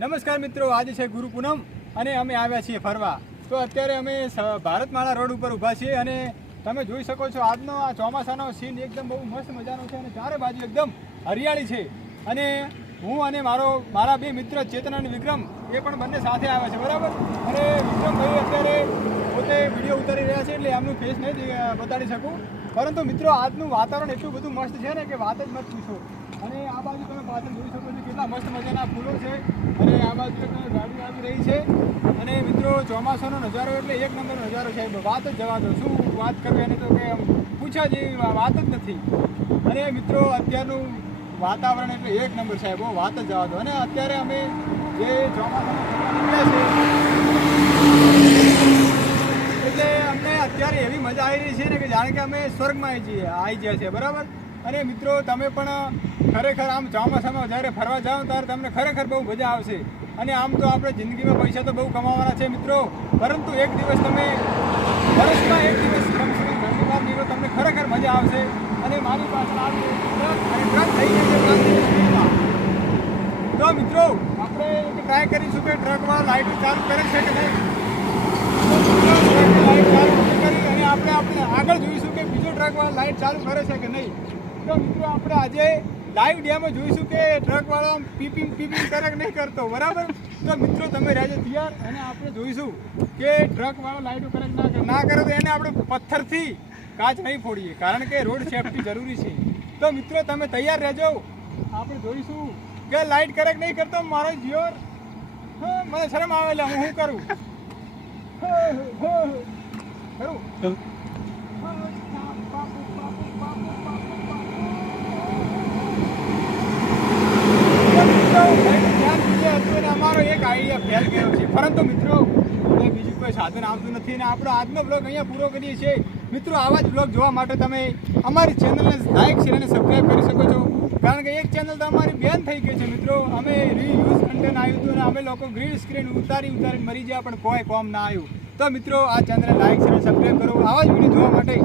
નમસ્કાર મિત્રો, આજે છે ગુરુ પૂનમ અને અમે આવ્યા છીએ ફરવા. તો અત્યારે અમે ભારતમાળા રોડ ઉપર ઊભા છીએ અને તમે જોઈ શકો છો આજનો આ ચોમાસાનો સીન એકદમ બહુ મસ્ત મજાનો છે અને ચારે બાજુ એકદમ હરિયાળી છે. અને હું અને મારા બે મિત્ર ચેતન અને વિક્રમ એ પણ બંને સાથે આવ્યા છે, બરાબર. અને વિક્રમભાઈ અત્યારે પોતે વિડીયો ઉતારી રહ્યા છે એટલે એમનું ફેસ નહીં બતાડી શકું, પરંતુ મિત્રો આજનું વાતાવરણ એટલું બધું મસ્ત છે ને કે વાત જ મત પૂછો. અને આ બાજુ તમે પાછળ જોઈ શકો છો કેટલા મસ્ત મજાના ફૂલો છે અને આ બાજુ એક ગાડી આવી રહી છે. અને મિત્રો ચોમાસાનો નજારો એટલે એક નંબરનો નજારો છે, વાત જ જવા દો, શું વાત કરવી એની તો કે પૂછ્યા જેવી વાત જ નથી. અને મિત્રો અત્યારનું વાતાવરણ એટલે એક નંબર સાહેબ, વાત જ જવા દો. અને અત્યારે અમે જે ચોમાસાનો એટલે અમને અત્યારે એવી મજા આવી રહી છે ને કે જાણે કે અમે સ્વર્ગમાં આવી ગયા છીએ, બરાબર. અને મિત્રો તમે પણ ખરેખર આમ ચોમાસામાં જ્યારે ફરવા જાઓ ત્યારે તમને ખરેખર બહુ મજા આવશે. અને આમ તો આપણે જિંદગીમાં પૈસા તો બહુ કમાવાના છે મિત્રો, પરંતુ એક દિવસ તમે વર્ષમાં એક દિવસ ઘરની બહાર નીકળો તમને ખરેખર મજા આવશે. અને મારી પાસે ટ્રક થઈ ગઈ છે સ્પીડમાં. તો મિત્રો આપણે ટ્રાય કરીશું કે ટ્રકમાં લાઇટ ચાલુ કરે છે કે નહીં. લાઇટ ચાલુ કરી અને આપણે આગળ જોઈશું કે બીજો ટ્રકવાળા લાઇટ ચાલુ કરે છે કે નહીં. તો મિત્રો આપણે આજે લાઈવ ડેમો જોઈશું કે ટ્રકવાળા પીપિંગ કરે કે નહીં કરતો, બરાબર. તો મિત્રો તમે રહેજો તૈયાર અને આપણે જોઈશું કે ટ્રકવાળો લાઈટો કરે કે ના કરે તો એને આપણે પથ્થરથી કાચ નહીં ફોડીએ, કારણ કે રોડ સેફટી જરૂરી છે. તો મિત્રો તમે તૈયાર રહેજો, આપણે જોઈશું કે લાઈટ કરે કે નહીં કરતો. મારો જીવર મને શરમ આવે એટલે હું શું કરું ખરું. અમારો એક આઈડિયા ફેલ ગયો છે, પરંતુ મિત્રો બીજું કોઈ સાધન આવતું નથી. અને આપણો આજનો બ્લોગ અહીંયા પૂરો કરીએ છીએ. મિત્રો આવા જ બ્લોગ જોવા માટે તમે અમારી ચેનલને લાઈક શેર અને સબસ્ક્રાઈબ કરી શકો છો, કારણ કે એક ચેનલ તો અમારી બેન થઈ ગઈ છે મિત્રો. અમે રીયુઝ કન્ટેન્ટ આવ્યું હતું અને અમે લોકો ગ્રીન સ્ક્રીન ઉતારી મરી ગયા, પણ કોઈ કોમ ના આવ્યું. તો મિત્રો આ ચેનલને લાઈક શેર અને સબસ્ક્રાઈબ કરો આવા જ વિડીયો જોવા માટે.